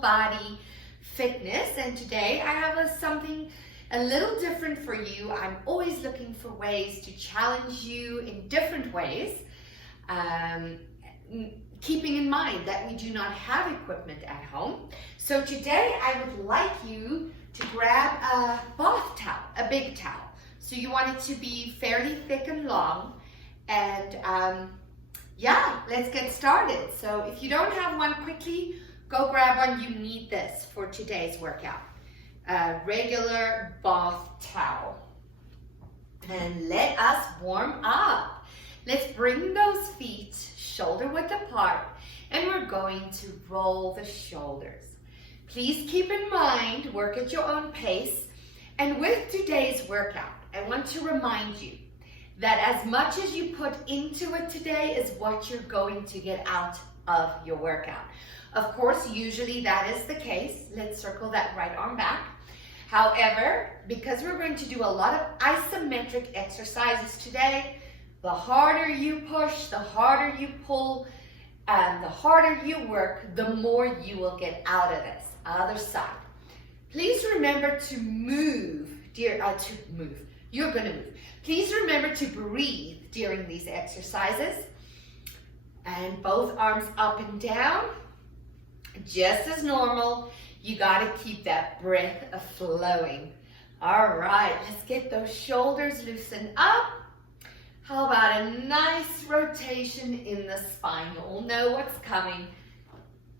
full body fitness, and today I have something a little different for you. I'm always looking for ways to challenge you in different ways, keeping in mind that we do not have equipment at home. So today I would like you to grab a bath towel, a big towel. So you want it to be fairly thick and long, and yeah, let's get started. So if you don't have one, quickly go grab one. You need this for today's workout. A regular bath towel. And let us warm up. Let's bring those feet shoulder width apart, and we're going to roll the shoulders. Please keep in mind, work at your own pace. And with today's workout, I want to remind you that as much as you put into it today is what you're going to get out of your workout. Of course, usually that is the case. Let's circle that right arm back. However, because we're going to do a lot of isometric exercises today, the harder you push, the harder you pull, and the harder you work, the more you will get out of this. Other side. Please remember to move, You're going to move. Please remember to breathe during these exercises. And both arms up and down, just as normal. You got to keep that breath flowing. All right, let's get those shoulders loosened up. How about a nice rotation in the spine? You'll know what's coming.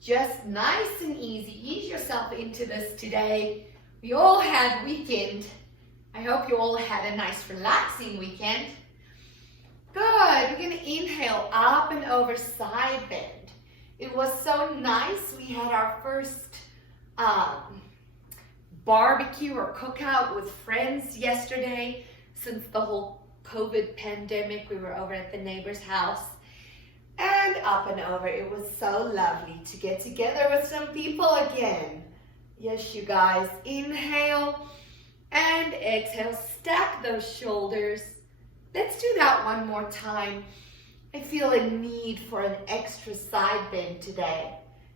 Just nice and easy. Ease yourself into this today. We all had weekend. I hope you all had a nice relaxing weekend. Good. We're going to inhale up and over side bend. It was so nice. We had our first barbecue or cookout with friends yesterday since the whole COVID pandemic. We were over at the neighbor's house and up and over. It was so lovely to get together with some people again. Yes, you guys. Inhale and exhale. Stack those shoulders. Let's do that one more time. I feel a need for an extra side bend today.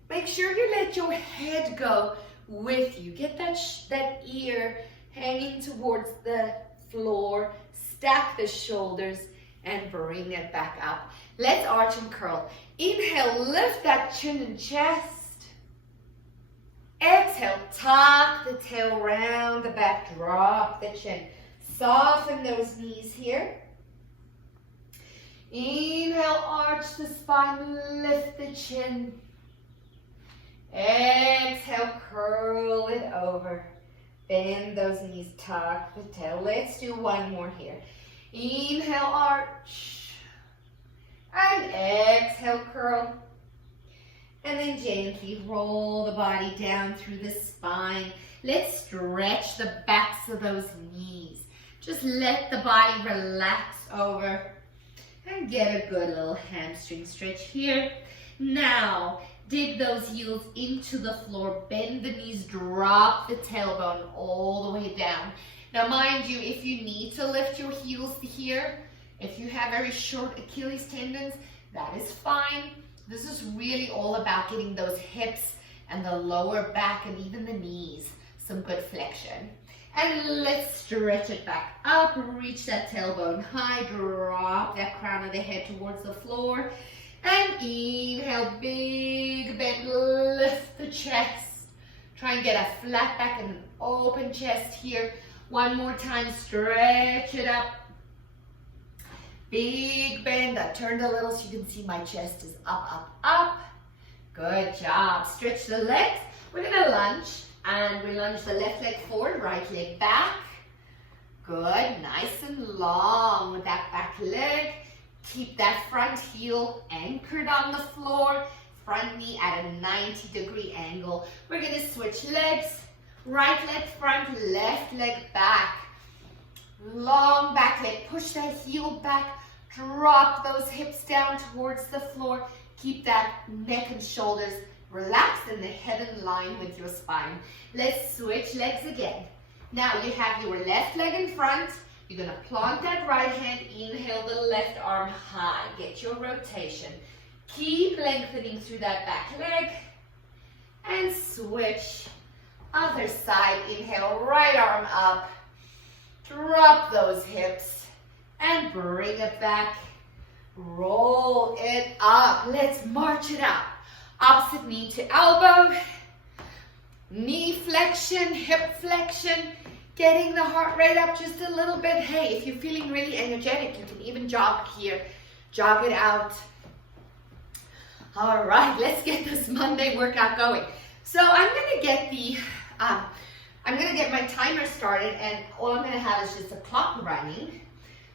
Make sure you let your head go with you. Get that ear hanging towards the floor. Stack the shoulders and bring it back up. Let's arch and curl. Inhale, lift that chin and chest. Exhale, tuck the tail round the back, drop the chin. Soften those knees here. Inhale, arch the spine, lift the chin. Exhale, curl it over. Bend those knees, tuck the tail. Let's do one more here. Inhale, arch. And exhale, curl. And then gently roll the body down through the spine. Let's stretch the backs of those knees. Just let the body relax over and get a good little hamstring stretch here. Now, dig those heels into the floor. Bend the knees, drop the tailbone all the way down. Now, mind you, if you need to lift your heels to here, if you have very short Achilles tendons, that is fine. This is really all about getting those hips and the lower back and even the knees some good flexion. And let's stretch it back up, reach that tailbone high, drop that crown of the head towards the floor. And inhale, big bend, lift the chest. Try and get a flat back and an open chest here. One more time, stretch it up. Big bend. I turned a little so you can see my chest is up, up, up. Good job. Stretch the legs. We're going to lunge. And we lunge the left leg forward, right leg back. Good. Nice and long with that back leg. Keep that front heel anchored on the floor. Front knee at a 90-degree angle. We're going to switch legs. Right leg front, left leg back. Long back leg. Push that heel back. Drop those hips down towards the floor. Keep that neck and shoulders relaxed and the head in line with your spine. Let's switch legs again. Now you have your left leg in front. You're going to plant that right hand. Inhale the left arm high. Get your rotation. Keep lengthening through that back leg. and switch. Other side, inhale, right arm up. Drop those hips and bring it back. Roll it up. Let's march it out. Opposite knee to elbow. Knee flexion, hip flexion. Getting the heart rate up just a little bit. Hey, if you're feeling really energetic, you can even jog here. Jog it out. All right, let's get this Monday workout going. So I'm gonna get my timer started, and all I'm gonna have is just a clock running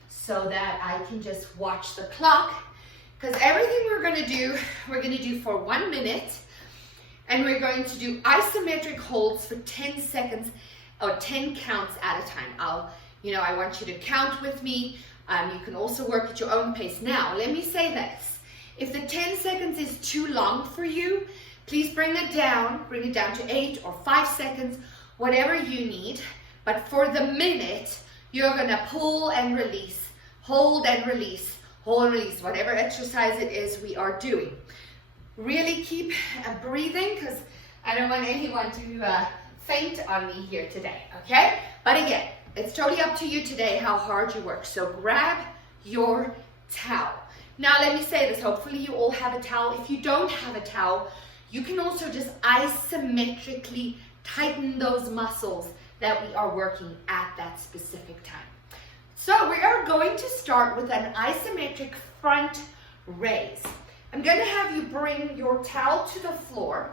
so that I can just watch the clock, because everything we're gonna do for 1 minute, and we're going to do isometric holds for 10 seconds or 10 counts at a time. I want you to count with me. You can also work at your own pace. Now, let me say this. If the 10 seconds is too long for you, please bring it down to 8 or 5 seconds, whatever you need. But for the minute, you're gonna pull and release, hold and release, hold and release, whatever exercise it is we are doing. Really keep breathing, because I don't want anyone to faint on me here today, okay? But again, it's totally up to you today how hard you work. So grab your towel. Now let me say this, hopefully you all have a towel. If you don't have a towel, you can also just isometrically tighten those muscles that we are working at that specific time. So we are going to start with an isometric front raise. I'm going to have you bring your towel to the floor,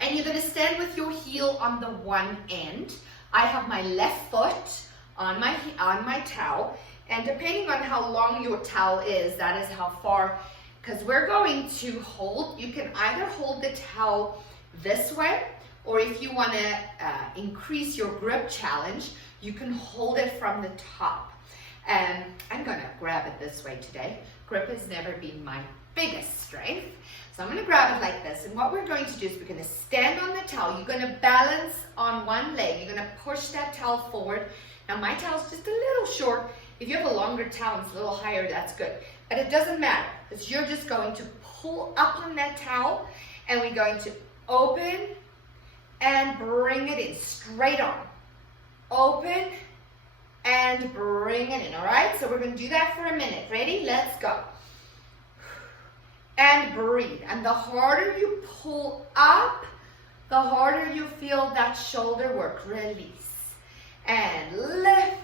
and you're going to stand with your heel on the one end. I have my left foot on my towel, and depending on how long your towel is, that is how far, because we're going to hold, you can either hold the towel this way, or if you want to increase your grip challenge, you can hold it from the top. And I'm going to grab it this way today. Grip has never been my biggest strength. So I'm going to grab it like this. And what we're going to do is we're going to stand on the towel. You're going to balance on one leg. You're going to push that towel forward. Now my towel's just a little short. If you have a longer towel and it's a little higher, that's good. But it doesn't matter, because you're just going to pull up on that towel, and we're going to open and bring it in, straight on. Open and bring it in, all right? So we're going to do that for a minute. Ready? Let's go. And breathe. And the harder you pull up, the harder you feel that shoulder work. Release. And lift.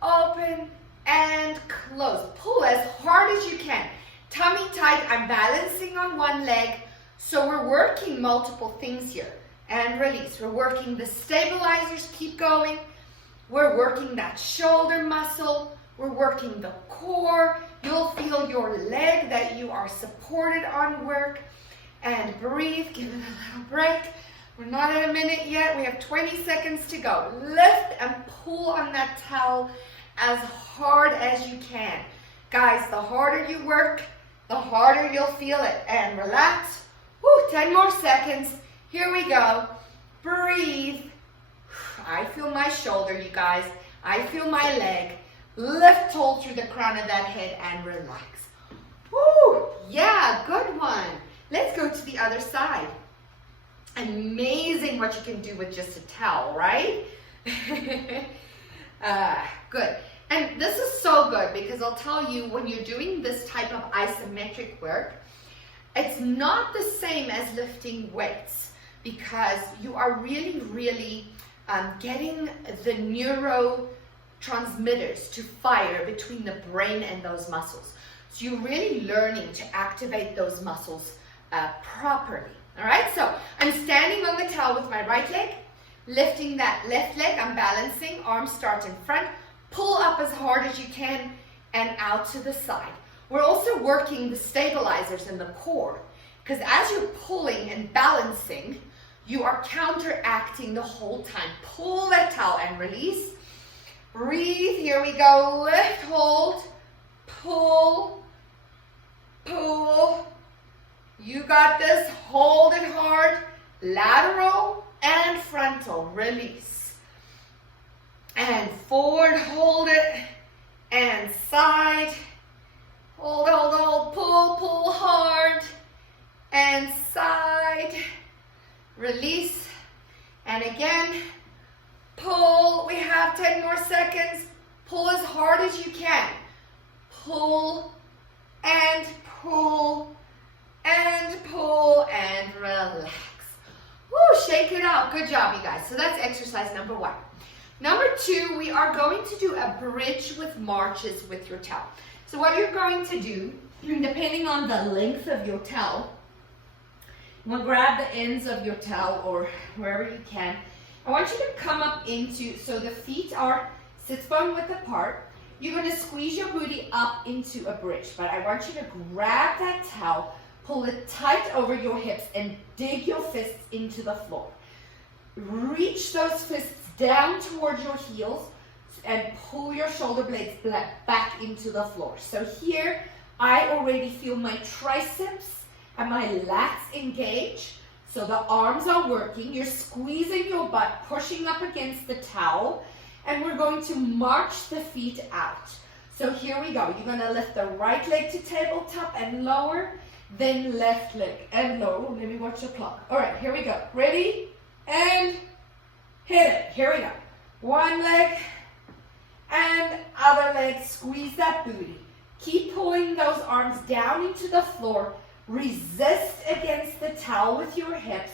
Open and close. Pull as hard as you can. Tummy tight. I'm balancing on one leg. So we're working multiple things here. And release. We're working the stabilizers. Keep going. We're working that shoulder muscle. We're working the core. You'll feel your leg that you are supported on work. And breathe. Give it a little break. We're not at a minute yet. We have 20 seconds to go. Lift and pull on that towel as hard as you can. Guys, the harder you work, the harder you'll feel it. And relax. Woo, 10 more seconds. Here we go. Breathe. I feel my shoulder, you guys. I feel my leg. Lift, hold through the crown of that head and relax. Woo, yeah, good one. Let's go to the other side. Amazing what you can do with just a towel, right? Good. And this is so good, because I'll tell you, when you're doing this type of isometric work, it's not the same as lifting weights, because you are really getting the neurotransmitters to fire between the brain and those muscles. So you're really learning to activate those muscles properly. All right, so I'm standing on the towel with my right leg, lifting that left leg. I'm balancing, arms start in front, pull up as hard as you can and out to the side. We're also working the stabilizers in the core, because as you're pulling and balancing, you are counteracting the whole time. Pull that towel and release. Breathe, here we go. Lift, hold, pull, pull. You got this, hold it hard. Lateral and frontal, release. And forward, hold it. And side, hold, hold, hold, pull, pull hard. and side, release, and again, pull. We have 10 more seconds. Pull as hard as you can. Pull and pull and pull and relax. Woo, shake it out. Good job, you guys. So that's exercise number 1. Number 2, we are going to do a bridge with marches with your towel. So what you're going to do, depending on the length of your towel, you want to grab the ends of your towel or wherever you can. I want you to come up into, so the feet are sit bone width apart. You're going to squeeze your booty up into a bridge, but I want you to grab that towel, pull it tight over your hips, and dig your fists into the floor. Reach those fists down towards your heels and pull your shoulder blades back into the floor. So here, I already feel my triceps and my lats engage. So the arms are working. You're squeezing your butt, pushing up against the towel, and we're going to march the feet out. So here we go. You're going to lift the right leg to tabletop and lower, then left leg and lower. Let me watch the clock. All right, here we go. Ready? And hit it. Here we go. One leg and other leg. Squeeze that booty. Keep pulling those arms down into the floor. Resist against the towel with your hips.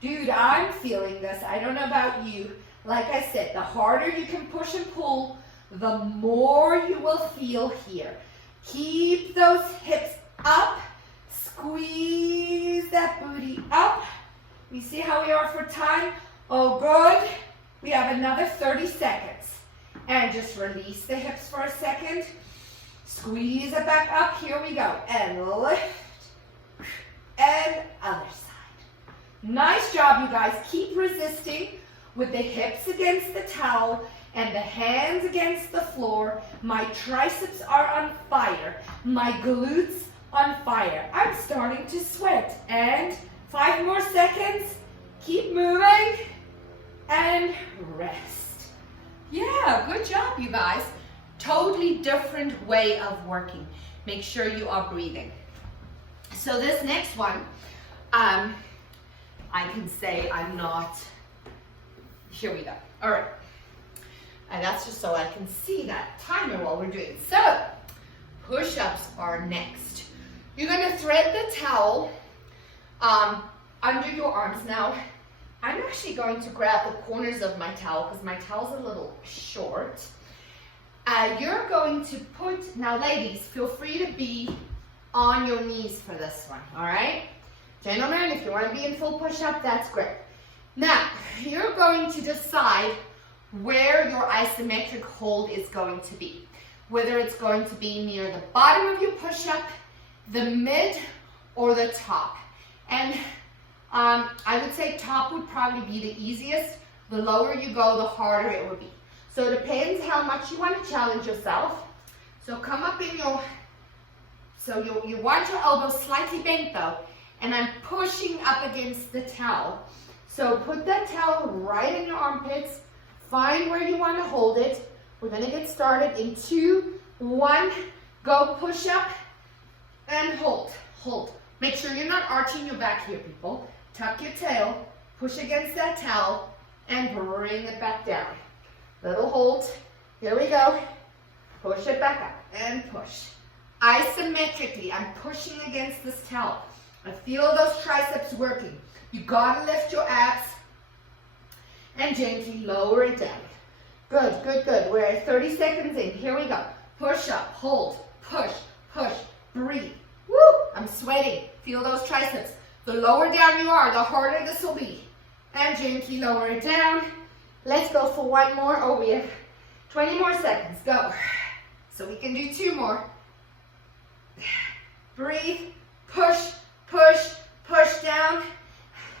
Dude, I'm feeling this. I don't know about you. Like I said, the harder you can push and pull, the more you will feel here. Keep those hips up. Squeeze that booty up. We see how we are for time. Oh, good. We have another 30 seconds. And just release the hips for a second. Squeeze it back up. Here we go. And lift. And other side. Nice job, you guys. Keep resisting with the hips against the towel and the hands against the floor. My triceps are on fire. My glutes on fire. I'm starting to sweat. And 5 more seconds. Keep moving. And rest. Yeah, good job, you guys. Totally different way of working. Make sure you are breathing. So this next one, I can say I'm not. Here we go. All right. And that's just so I can see that timer while we're doing it. So, push-ups are next. You're going to thread the towel under your arms. Now, I'm actually going to grab the corners of my towel because my towel's a little short. You're going to put, now ladies, feel free to be on your knees for this one, all right? Gentlemen, if you want to be in full push-up, that's great. Now, you're going to decide where your isometric hold is going to be. Whether it's going to be near the bottom of your push-up, the mid, or the top. And I would say top would probably be the easiest. The lower you go, the harder it would be. So it depends how much you want to challenge yourself. So come up in your, so you want your elbows slightly bent though, and I'm pushing up against the towel. So put that towel right in your armpits. Find where you want to hold it. We're going to get started in 2, 1, go push up and hold, hold. Make sure you're not arching your back here, people. Tuck your tail, push against that towel, and bring it back down. Little hold. Here we go. Push it back up and push. Isometrically, I'm pushing against this towel. I feel those triceps working. You gotta lift your abs and gently lower it down. Good, good, good. We're at 30 seconds in. Here we go. Push up, hold, push, push, breathe. Woo! I'm sweating. Feel those triceps. The lower down you are, the harder this will be. And gently lower it down. Let's go for one more. Oh, we have 20 more seconds. Go. So we can do 2 more. Breathe. Push, push, push down.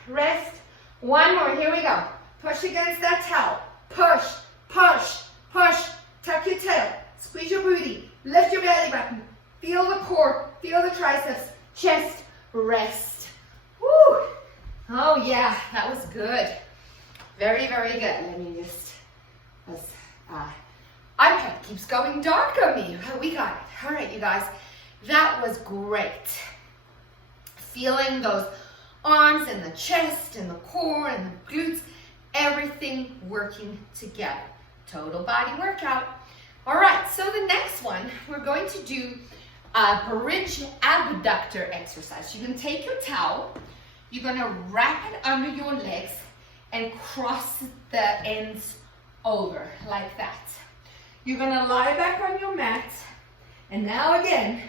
Rest. 1 more. Here we go. Push against that towel. Push, push, push. Tuck your tail. Squeeze your booty. Lift your belly button. Feel the core. Feel the triceps. Chest. Rest. Woo! Oh yeah, that was good. Very, very good. Let me just, iPad keeps going dark on me. We got it. All right, you guys. That was great. Feeling those arms and the chest and the core and the glutes, everything working together. Total body workout. All right, so the next one, we're going to do a bridge abductor exercise. You can take your towel, you're gonna wrap it under your legs and cross the ends over like that. You're gonna lie back on your mat, and now again,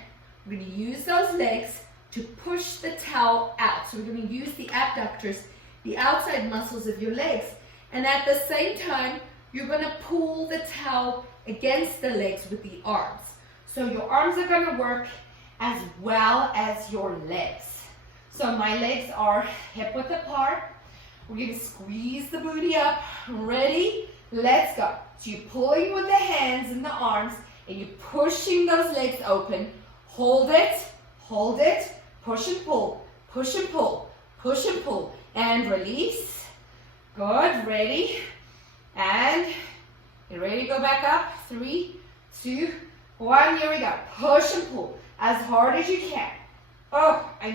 we're gonna use those legs to push the towel out. So we're gonna use the abductors, the outside muscles of your legs, and at the same time, you're gonna pull the towel against the legs with the arms. So your arms are gonna work as well as your legs. So my legs are hip width apart. We're gonna squeeze the booty up. Ready? Let's go. So you're pulling with the hands and the arms, and you're pushing those legs open. Hold it, push and pull, push and pull, push and pull, and release. Good, ready? And you ready to go back up? 3, 2, 1, here we go. Push and pull as hard as you can. Oh, I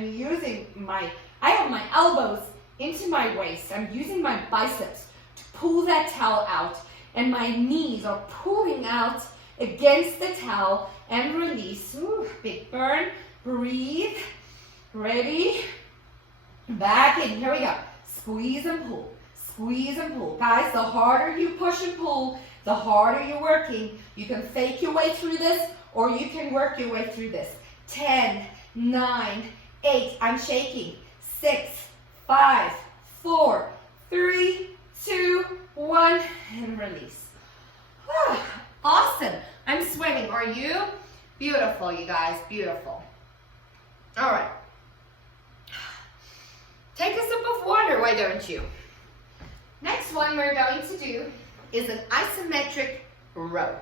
have my elbows into my waist. I'm using my biceps to pull that towel out, and my knees are pulling out against the towel and release. Ooh, big burn. Breathe. Ready? Back in. Here we go. Squeeze and pull. Squeeze and pull. Guys, the harder you push and pull, the harder you're working. You can fake your way through this, or you can work your way through this. 10, 9, 8. I'm shaking. 6, 5, 4, 3, 2, 1, and release. Awesome. I'm sweating. Are you? Beautiful, you guys. Beautiful. All right. Take a sip of water, why don't you? Next one we're going to do is an isometric row.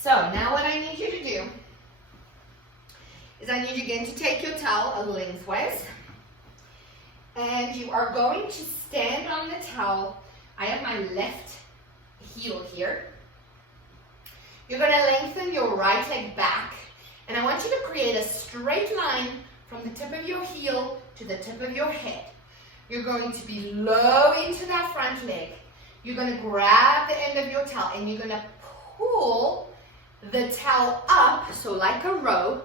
So now what I need you to do is I need you again to take your towel lengthwise, and you are going to stand on the towel. I have my left heel here. You're going to lengthen your right leg back, and I want you to create a straight line from the tip of your heel to the tip of your head. You're going to be low into that front leg. You're going to grab the end of your towel, and you're going to pull the towel up, so like a row,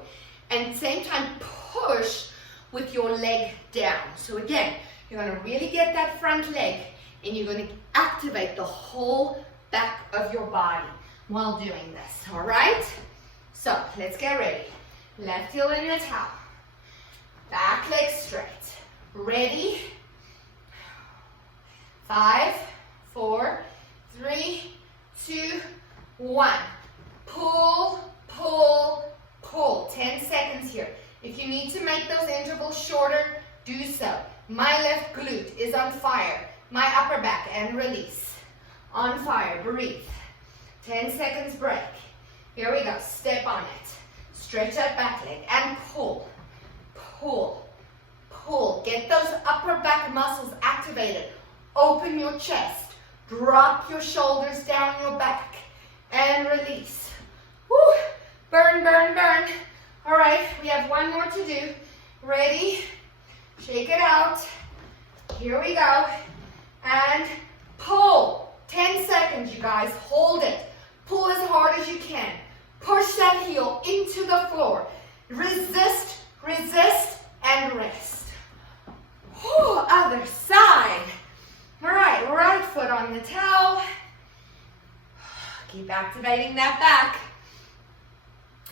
and at the same time push with your leg down. So again, you're going to really get that front leg, and you're going to activate the whole back of your body while doing this, all right? So let's get ready. Left heel in the towel. Back leg straight. Ready? 5, 4, 3, 2, 1. Pull, pull, pull. 10 seconds here. If you need to make those intervals shorter, do so. My left glute is on fire. My upper back, and release. On fire, breathe. 10 seconds break. Here we go, step on it. Stretch that back leg and pull, pull, pull. Get those upper back muscles activated. Open your chest. Drop your shoulders down your back and release. Woo! Burn, burn, burn. All right, we have one more to do. Ready? Shake it out. Here we go. And pull. 10 seconds, you guys. Hold it. Pull as hard as you can. Push that heel into the floor. Resist, resist, and rest. Whew, other side. All right, right foot on the towel. Keep activating that back.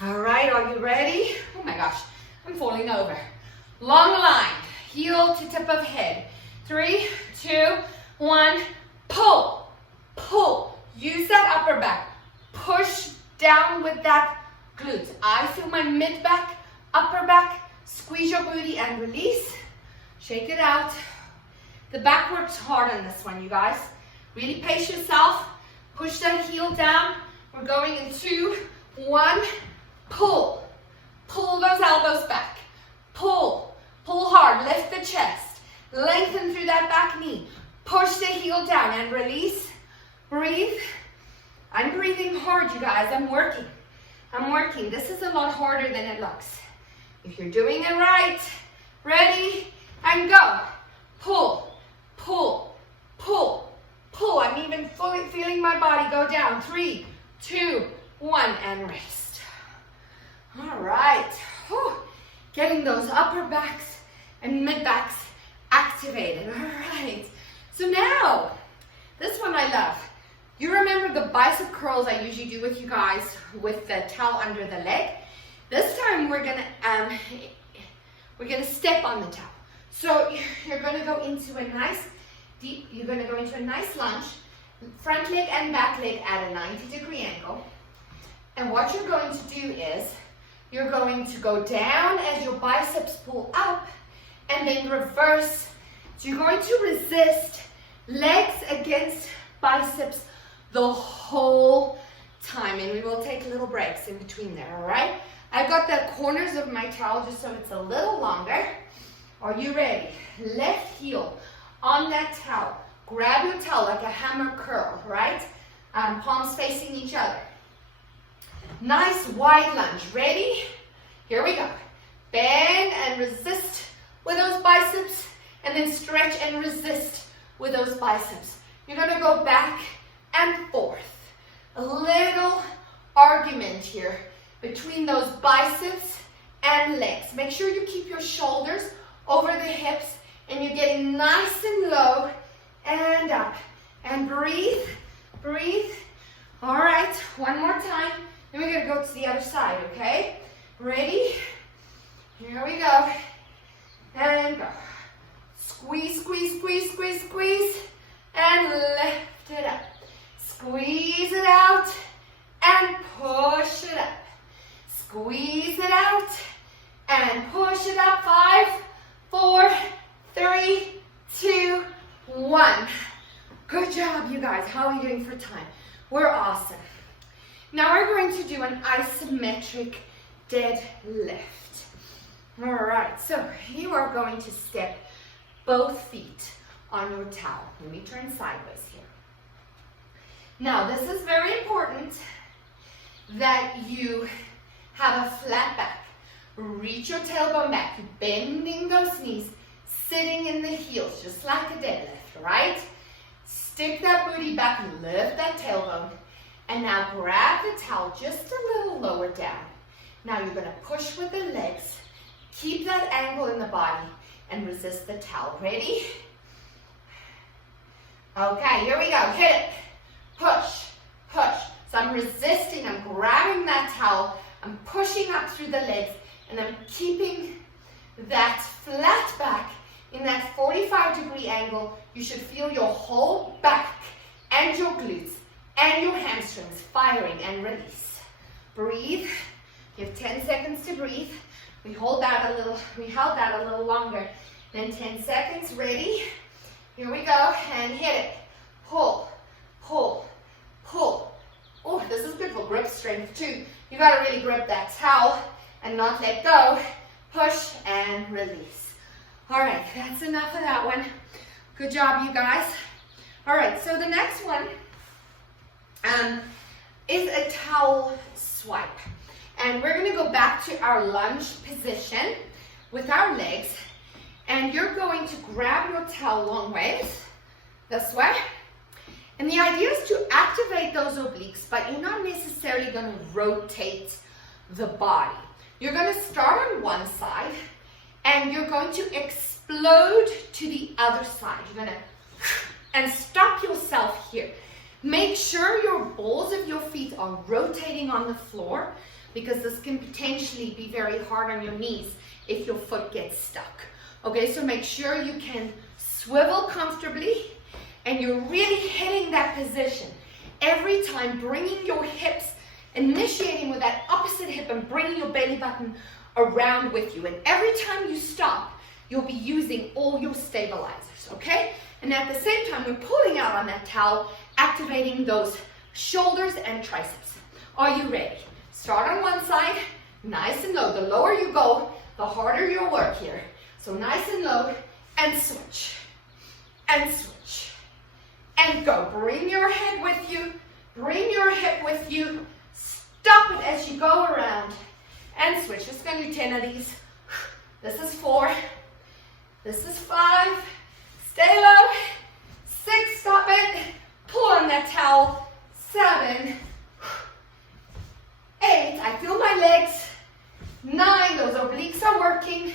All right, are you ready? Oh my gosh, I'm falling over. Long line, heel to tip of head. 3, 2, 1, pull, pull. Use that upper back. Push down with that glutes. I feel my mid back, upper back. Squeeze your booty and release. Shake it out. The back works hard on this one, you guys. Really pace yourself. Push that heel down. We're going in 2, 1, pull. Pull those elbows back. Pull. Pull hard. Lift the chest. Lengthen through that back knee. Push the heel down and release. Breathe. I'm breathing hard, you guys. I'm working. I'm working. This is a lot harder than it looks. If you're doing it right, ready, and go. Pull, pull, pull, pull. I'm even fully feeling my body go down. 3, 2, 1, and rest. All right. Whew. Getting those upper backs and mid backs activated. All right. So now, this one I love. You remember the bicep curls I usually do with you guys with the towel under the leg? This time we're gonna step on the towel. So you're gonna go into a nice deep. You're gonna go into a nice lunge, front leg and back leg at a 90-degree angle. And what you're going to do is you're going to go down as your biceps pull up, and then reverse. So you're going to resist legs against biceps the whole time, and we will take little breaks in between there, all right? I've got the corners of my towel just so it's a little longer. Are you ready? Left heel on that towel. Grab your towel like a hammer curl, right? Palms facing each other. Nice wide lunge. Ready? Here we go. Bend and resist with those biceps, and then stretch and resist with those biceps. You're gonna go back and forth. A little argument here between those biceps and legs. Make sure you keep your shoulders over the hips, and you're getting nice and low and up. And breathe, breathe. All right, one more time. Then we're gonna go to the other side, okay? Ready? Here we go. And go. Squeeze, squeeze, squeeze, squeeze, squeeze. And lift it up. Squeeze it out and push it up. Squeeze it out and push it up. 5, 4, 3, 2, 1. Good job, you guys. How are you doing for time? We're awesome. Now we're going to do an isometric deadlift. All right, so you are going to step both feet on your towel. Let me turn sideways here. Now, this is very important that you have a flat back. Reach your tailbone back. You're bending those knees, sitting in the heels, just like a deadlift, right? Stick that booty back and lift that tailbone. And now grab the towel just a little lower down. Now you're going to push with the legs. Keep that angle in the body and resist the towel. Ready? Okay, here we go. Hit it. Push, push. So I'm resisting, I'm grabbing that towel, I'm pushing up through the legs, and I'm keeping that flat back in that 45-degree angle. You should feel your whole back and your glutes and your hamstrings firing, and release. Breathe. You have 10 seconds to breathe. We held that a little longer than 10 seconds. Ready? Here we go, and hit it. Pull, pull, pull. Oh, this is good for grip strength too. You gotta really grip that towel and not let go. Push and release. All right, that's enough of that one. Good job, you guys. All right, so the next one is a towel swipe. And we're gonna go back to our lunge position with our legs. And you're going to grab your towel long ways, this way. And the idea is to activate those obliques, but you're not necessarily going to rotate the body. You're going to start on one side, and you're going to explode to the other side. You're going to, and stop yourself here. Make sure your balls of your feet are rotating on the floor, because this can potentially be very hard on your knees if your foot gets stuck. Okay, so make sure you can swivel comfortably, and you're really hitting that position every time, bringing your hips, initiating with that opposite hip and bringing your belly button around with you. And every time you stop, you'll be using all your stabilizers, okay? And at the same time, we're pulling out on that towel, activating those shoulders and triceps. Are you ready? Start on one side, nice and low. The lower you go, the harder you'll work here. So nice and low, and switch, and switch, and go. Bring your head with you, bring your hip with you. Stop it as you go around, and switch. Just gonna do 10 of these. This is 4. This is 5. Stay low. 6, stop it. Pull on that towel. 7. 8, I feel my legs. 9, those obliques are working.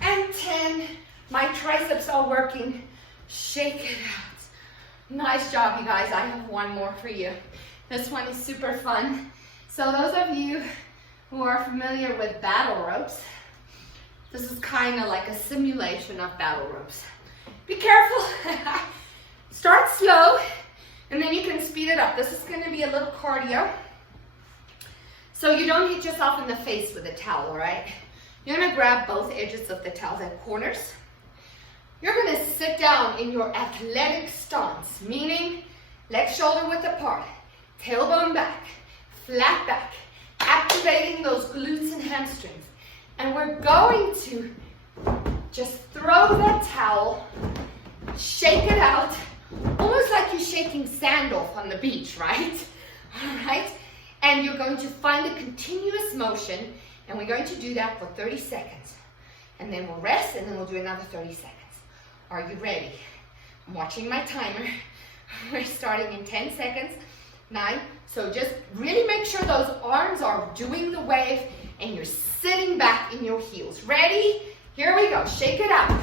And 10, my triceps are working. Shake it out. Nice job, you guys. I have one more for you. This one is super fun. So those of you who are familiar with battle ropes, this is kind of like a simulation of battle ropes. Be careful. Start slow, and then you can speed it up. This is going to be a little cardio. So you don't hit yourself in the face with a towel, all right? You're going to grab both edges of the towel, the corners. You're going to sit down in your athletic stance, meaning legs shoulder width apart, tailbone back, flat back, activating those glutes and hamstrings. And we're going to just throw that towel, shake it out, almost like you're shaking sand off on the beach, right? All right? And you're going to find a continuous motion, and we're going to do that for 30 seconds. And then we'll rest, and then we'll do another 30 seconds. Are you ready? I'm watching my timer. We're starting in 10 seconds. 9. So just really make sure those arms are doing the wave and you're sitting back in your heels. Ready? Here we go. Shake it out.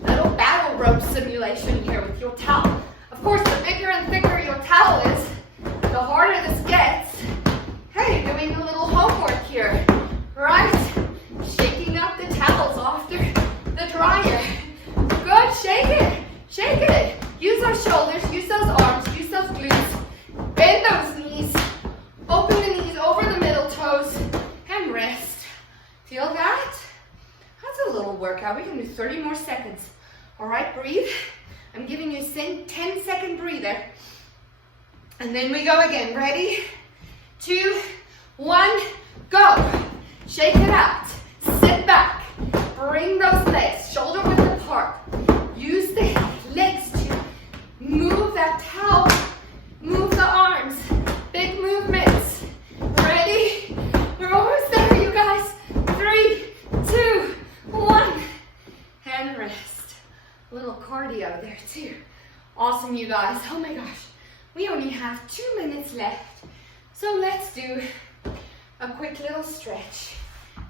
Little battle rope simulation here with your towel. Of course, the bigger and thicker your towel is, the harder this gets. Hey, doing a little homework here, right? Shaking up the towels after the dryer. Good, shake it, shake it. Use those shoulders, use those arms, use those glutes. Bend those knees, open the knees over the middle toes, and rest. Feel that? That's a little workout. We can do 30 more seconds. All right, breathe. I'm giving you a 10-second breather. And then we go again. Ready? 2, 1, go. Shake it out. Sit back. Bring those legs shoulder width apart. Use the legs to move that towel. Move the arms. Big movements. Ready? We're almost there, you guys. 3, 2, 1. And rest. A little cardio there too. Awesome, you guys. Oh my gosh. We only have 2 minutes left. So let's do a quick little stretch.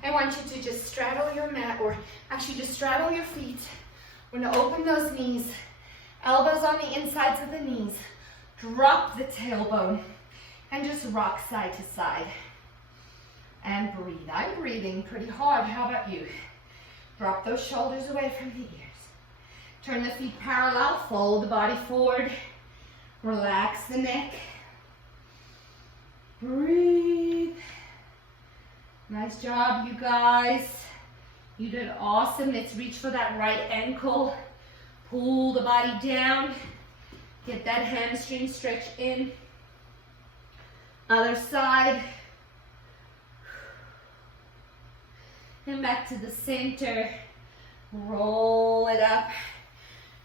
I want you to just straddle your mat, or actually just straddle your feet. We're gonna open those knees. Elbows on the insides of the knees. Drop the tailbone and just rock side to side. And breathe. I'm breathing pretty hard. How about you? Drop those shoulders away from the ears. Turn the feet parallel. Fold the body forward. Relax the neck. Breathe. Nice job, you guys. You did awesome. Let's reach for that right ankle. Pull the body down. Get that hamstring stretch in. Other side. And back to the center. Roll it up.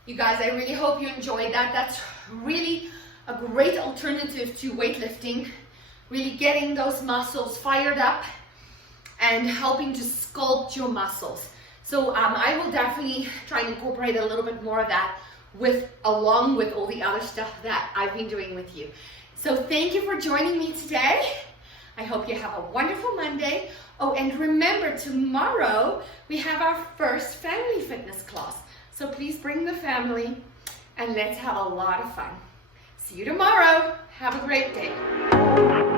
You guys, I really hope you enjoyed that. That's really a great alternative to weightlifting. Really getting those muscles fired up and helping to sculpt your muscles. So I will definitely try and incorporate a little bit more of that along with all the other stuff that I've been doing with you. So thank you for joining me today. I hope you have a wonderful Monday. Oh, and remember, tomorrow we have our first family fitness class. So please bring the family and let's have a lot of fun. See you tomorrow. Have a great day.